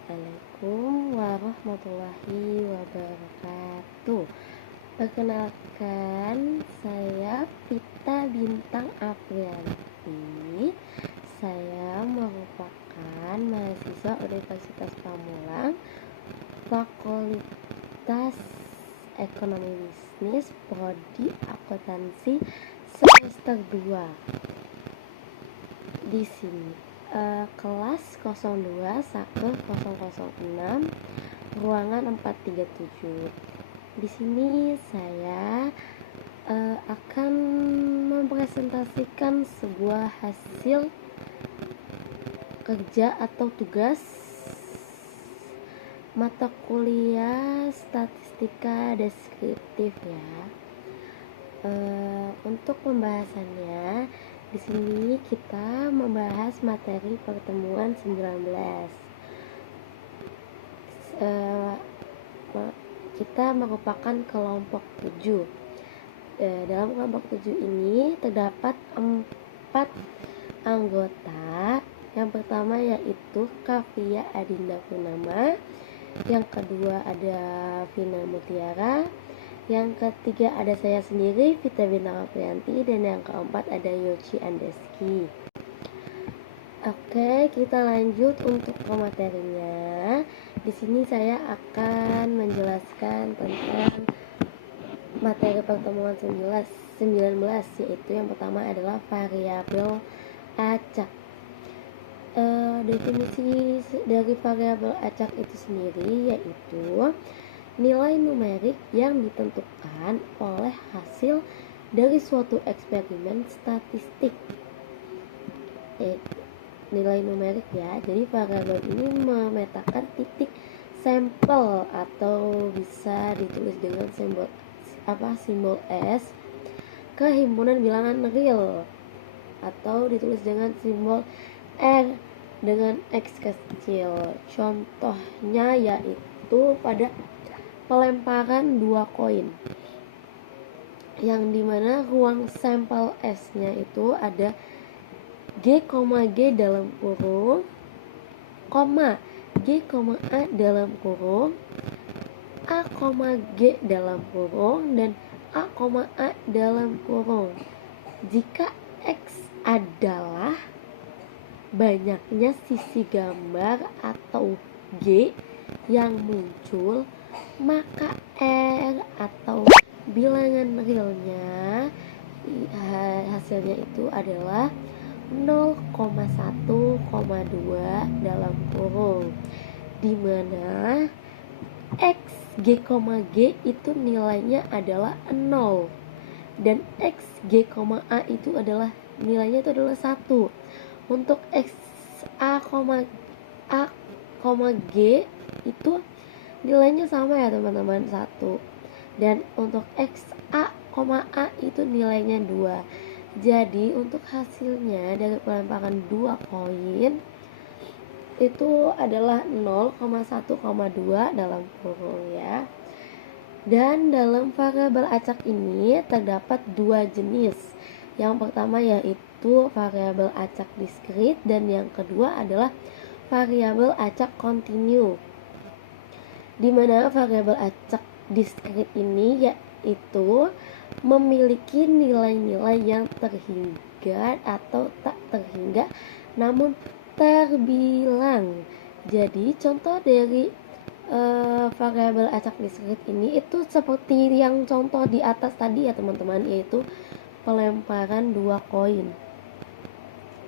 Assalamualaikum warahmatullahi wabarakatuh. Perkenalkan, saya Pita Bintang Aprianti. Saya merupakan mahasiswa Universitas Pamulang, Fakultas Ekonomi Bisnis, Prodi Akuntansi semester 2. Di sini kelas 02 Saker 006 ruangan 437. Di sini saya akan mempresentasikan sebuah hasil kerja atau tugas mata kuliah statistika deskriptif ya. Untuk pembahasannya, di sini kita membahas materi pertemuan 19. Kita merupakan kelompok 7. Dalam kelompok 7 ini terdapat 4 anggota. Yang pertama yaitu Kavia Adinda Purnama, yang kedua ada Vina Mutiara, yang ketiga ada saya sendiri, Pita Bintang Aprianti, dan yang keempat ada Yoci Andeski. Oke, kita lanjut untuk ke materinya. Di sini saya akan menjelaskan tentang materi pertemuan 19, yaitu yang pertama adalah variabel acak. Definisi dari variabel acak itu sendiri yaitu nilai numerik yang ditentukan oleh hasil dari suatu eksperimen statistik. Nilai numerik ya. Jadi variabel ini memetakan titik sampel atau bisa ditulis dengan simbol S ke himpunan bilangan real, atau ditulis dengan simbol R dengan X kecil. Contohnya yaitu pada pelemparan 2 koin, yang dimana ruang sampel S-nya itu ada G, G dalam kurung, G, A dalam kurung, A, G dalam kurung, dan A, dalam kurung. Jika X adalah banyaknya sisi gambar atau G yang muncul, maka R atau bilangan realnya hasilnya itu adalah 0,1,2 dalam kurung, dimana X, G, itu nilainya adalah 0 dan X, G, A itu adalah nilainya itu adalah 1. Untuk X, A, G itu nilainya sama ya teman-teman, 1. Dan untuk X, A, itu nilainya 2. Jadi untuk hasilnya dari pelemparan 2 koin itu adalah 0,1,2 dalam kurung ya. Dan dalam variabel acak ini terdapat 2 jenis. Yang pertama yaitu variabel acak diskrit, dan yang kedua adalah variabel acak kontinu. Di mana variabel acak diskrit ini yaitu memiliki nilai-nilai yang terhingga atau tak terhingga namun terbilang. Jadi contoh dari variabel acak diskrit ini itu seperti yang contoh di atas tadi ya teman-teman, yaitu pelemparan 2 koin.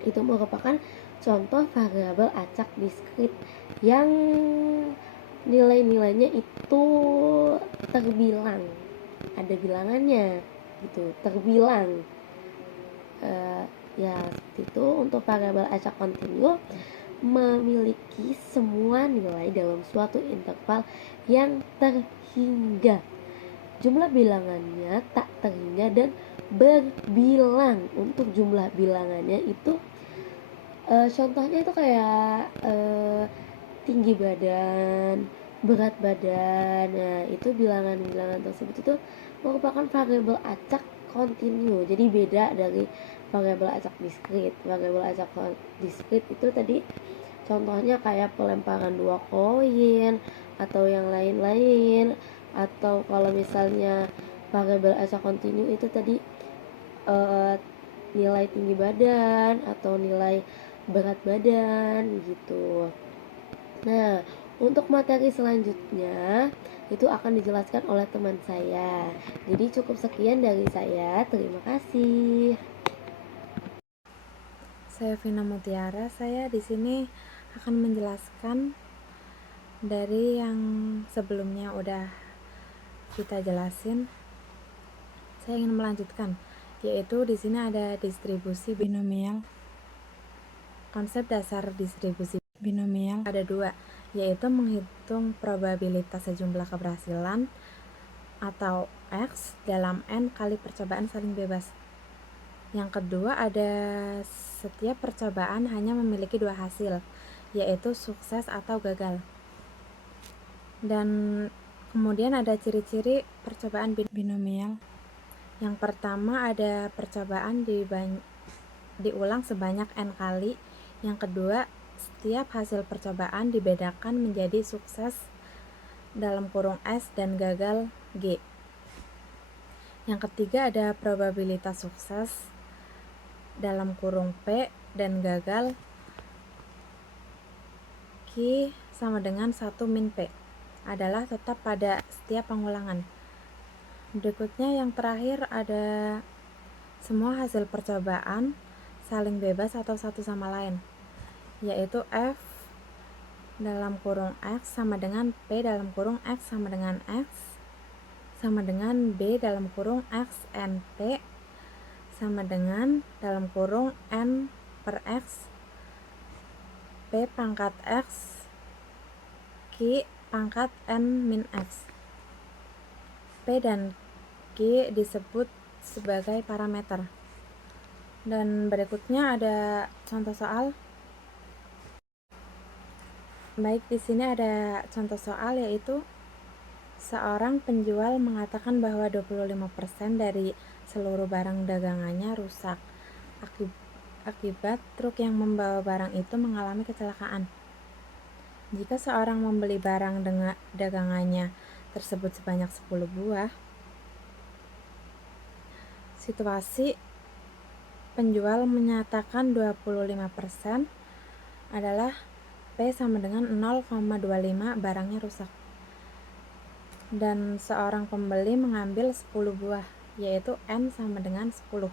Itu merupakan contoh variabel acak diskrit yang nilai-nilainya itu terbilang, ada bilangannya gitu, terbilang. Ya seperti itu. Untuk variabel acak kontinu memiliki semua nilai dalam suatu interval yang terhingga, jumlah bilangannya tak terhingga dan berbilang. Untuk jumlah bilangannya itu contohnya itu kayak tinggi badan, berat badan. Nah, itu bilangan-bilangan tersebut itu merupakan variabel acak kontinu. Jadi beda dari variabel acak diskrit. Variabel acak diskrit itu tadi Contohnya kayak pelemparan 2 koin atau yang lain-lain, atau kalau misalnya variabel asa kontinu itu tadi eh, nilai tinggi badan atau nilai berat badan gitu. Nah, untuk materi selanjutnya itu akan dijelaskan oleh teman saya. Jadi cukup sekian dari saya. Terima kasih. Saya Vina Mutiara. Saya di sini akan menjelaskan dari yang sebelumnya udah kita jelasin. Saya ingin melanjutkan, yaitu di sini ada distribusi binomial. Konsep dasar distribusi binomial ada 2, yaitu menghitung probabilitas sejumlah keberhasilan atau X dalam N kali percobaan saling bebas. Yang kedua ada setiap percobaan hanya memiliki 2 hasil, yaitu sukses atau gagal. Dan kemudian ada ciri-ciri percobaan binomial. Yang pertama ada percobaan diulang sebanyak N kali. Yang kedua, setiap hasil percobaan dibedakan menjadi sukses dalam kurung S dan gagal G. Yang ketiga ada probabilitas sukses dalam kurung P dan gagal Q sama dengan 1 min P adalah tetap pada setiap pengulangan. Berikutnya yang terakhir ada semua hasil percobaan saling bebas atau satu sama lain, yaitu F dalam kurung X sama dengan P dalam kurung X sama dengan X sama dengan B dalam kurung X N P sama dengan dalam kurung N per X P pangkat X Q pangkat N min X. P dan Q disebut sebagai parameter. Dan berikutnya ada contoh soal. Baik, di sini ada contoh soal, yaitu seorang penjual mengatakan bahwa 25% dari seluruh barang dagangannya rusak akibat truk yang membawa barang itu mengalami kecelakaan. Jika seorang membeli barang dagangannya tersebut sebanyak 10 buah, situasi penjual menyatakan 25% adalah P sama dengan 0,25 barangnya rusak. Dan seorang pembeli mengambil 10 buah, yaitu N sama dengan 10.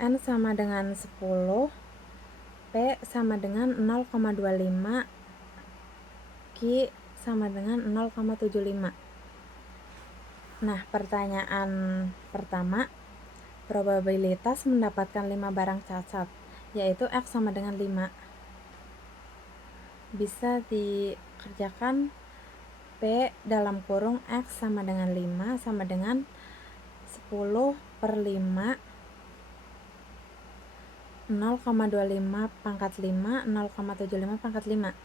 N sama dengan 10, P sama dengan 0,25, Q sama dengan 0,75. Nah, pertanyaan pertama, probabilitas mendapatkan 5 barang cacat, yaitu X sama dengan 5. Bisa dikerjakan. P dalam kurung X sama dengan 5 sama dengan 10 per 5, 0,25 pangkat 5, 0,75 pangkat 5.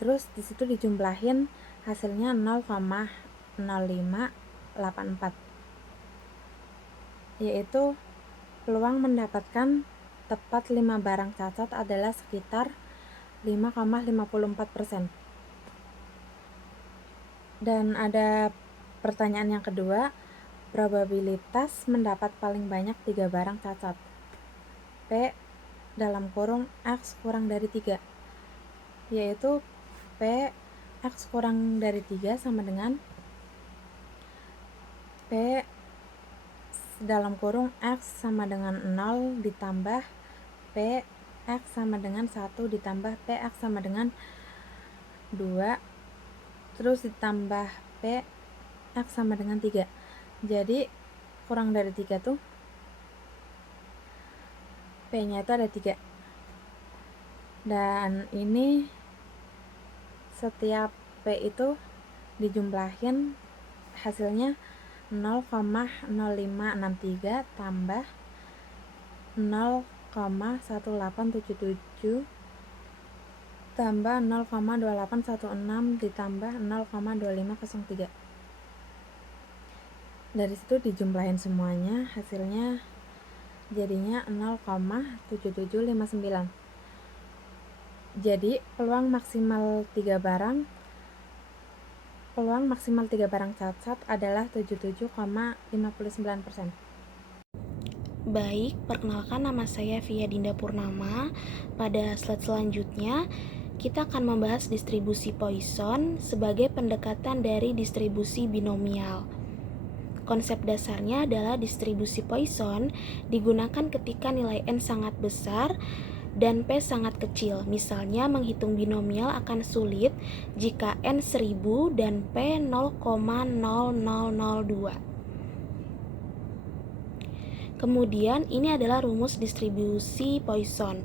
Terus disitu dijumlahin hasilnya 0,0584, yaitu peluang mendapatkan tepat 5 barang cacat adalah sekitar 5,54%. Dan ada pertanyaan yang kedua, probabilitas mendapat paling banyak 3 barang cacat, P dalam kurung X kurang dari 3, yaitu P X kurang dari 3 sama dengan P dalam kurung X sama dengan 0 ditambah P X sama dengan 1 ditambah P X sama dengan 2 terus ditambah P X sama dengan 3. Jadi kurang dari 3 tuh P nya itu ada 3. Dan ini setiap P itu dijumlahin hasilnya 0,0563 tambah 0,1877 tambah 0,2816 ditambah 0,2503. Dari situ dijumlahin semuanya, hasilnya jadinya 0,7759. Jadi peluang maksimal 3 barang cacat adalah 77,59%. Baik, perkenalkan nama saya Via Dinda Purnama. Pada slide selanjutnya, kita akan membahas distribusi Poisson sebagai pendekatan dari distribusi binomial. Konsep dasarnya adalah distribusi Poisson digunakan ketika nilai n sangat besar dan P sangat kecil. Misalnya menghitung binomial akan sulit jika n 1000 dan P 0,0002. Kemudian ini adalah rumus distribusi Poisson.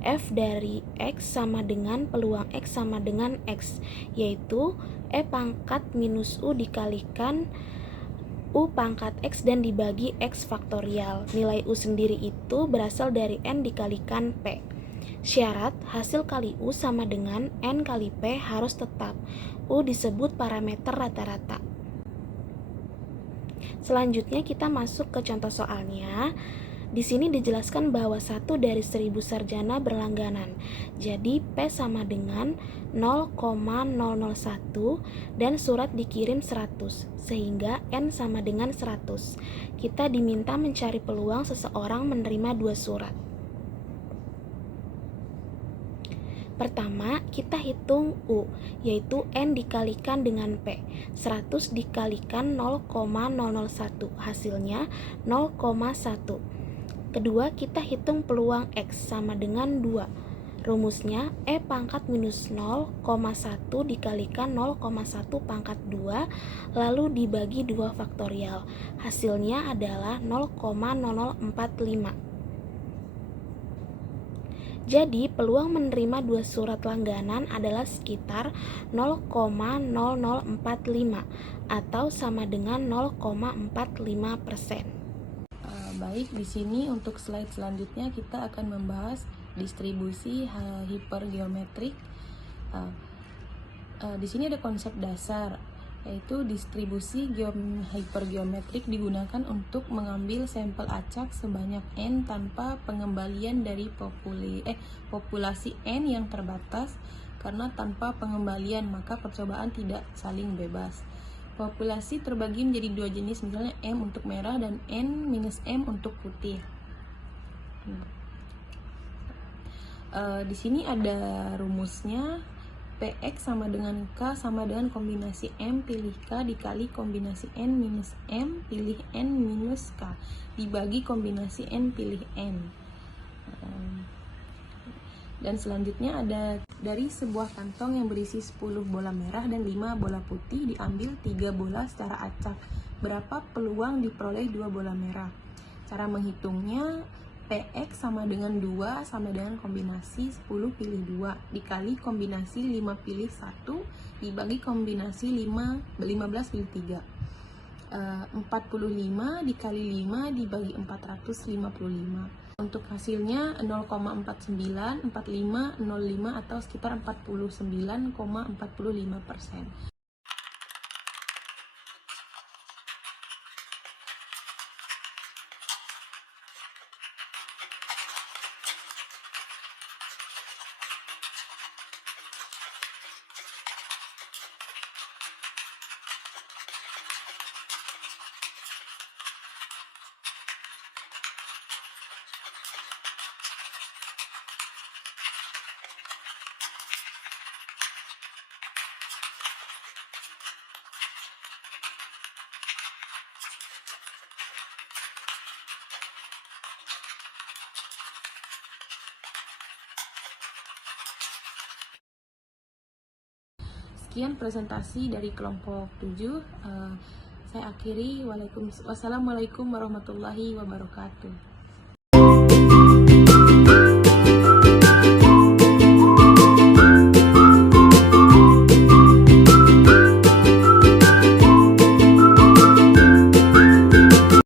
F dari X sama dengan peluang X sama dengan X, yaitu E pangkat minus U dikalikan U pangkat X dan dibagi X faktorial. Nilai U sendiri itu berasal dari N dikalikan P. Syarat hasil kali U sama dengan N kali P harus tetap. U disebut parameter rata-rata. Selanjutnya kita masuk ke contoh soalnya. Di sini dijelaskan bahwa 1 dari 1000 sarjana berlangganan. Jadi P sama dengan 0,001 dan surat dikirim 100, sehingga N sama dengan 100. Kita diminta mencari peluang seseorang menerima 2 surat. Pertama, kita hitung U, yaitu N dikalikan dengan P. 100 dikalikan 0,001, hasilnya 0,1. Kedua, kita hitung peluang X sama dengan 2. Rumusnya E pangkat minus 0,1 dikalikan 0,1 pangkat 2, lalu dibagi 2 faktorial. Hasilnya adalah 0,0045. Jadi, peluang menerima 2 surat langganan adalah sekitar 0,0045 atau sama dengan 0,45%. Baik, di sini untuk slide selanjutnya kita akan membahas distribusi hipergeometrik. Di sini ada konsep dasar, yaitu distribusi hipergeometrik digunakan untuk mengambil sampel acak sebanyak n tanpa pengembalian dari populasi n yang terbatas, karena tanpa pengembalian maka percobaan tidak saling bebas. Populasi terbagi menjadi 2 jenis, misalnya M untuk merah dan N minus M untuk putih. Di sini ada rumusnya. PX sama dengan K sama dengan kombinasi M pilih K dikali kombinasi N minus M pilih N minus K dibagi kombinasi N pilih N. Dan selanjutnya ada dari sebuah kantong yang berisi 10 bola merah dan 5 bola putih diambil 3 bola secara acak. Berapa peluang diperoleh 2 bola merah? Cara menghitungnya, PX sama dengan 2 sama dengan kombinasi 10 pilih 2 dikali kombinasi 5 pilih 1 dibagi kombinasi 15 pilih 3. 45 dikali 5 dibagi 455. Untuk hasilnya 0,494505 atau sekitar 49,45%. Sekian presentasi dari kelompok 7. Saya akhiri. Wassalamualaikum warahmatullahi wabarakatuh.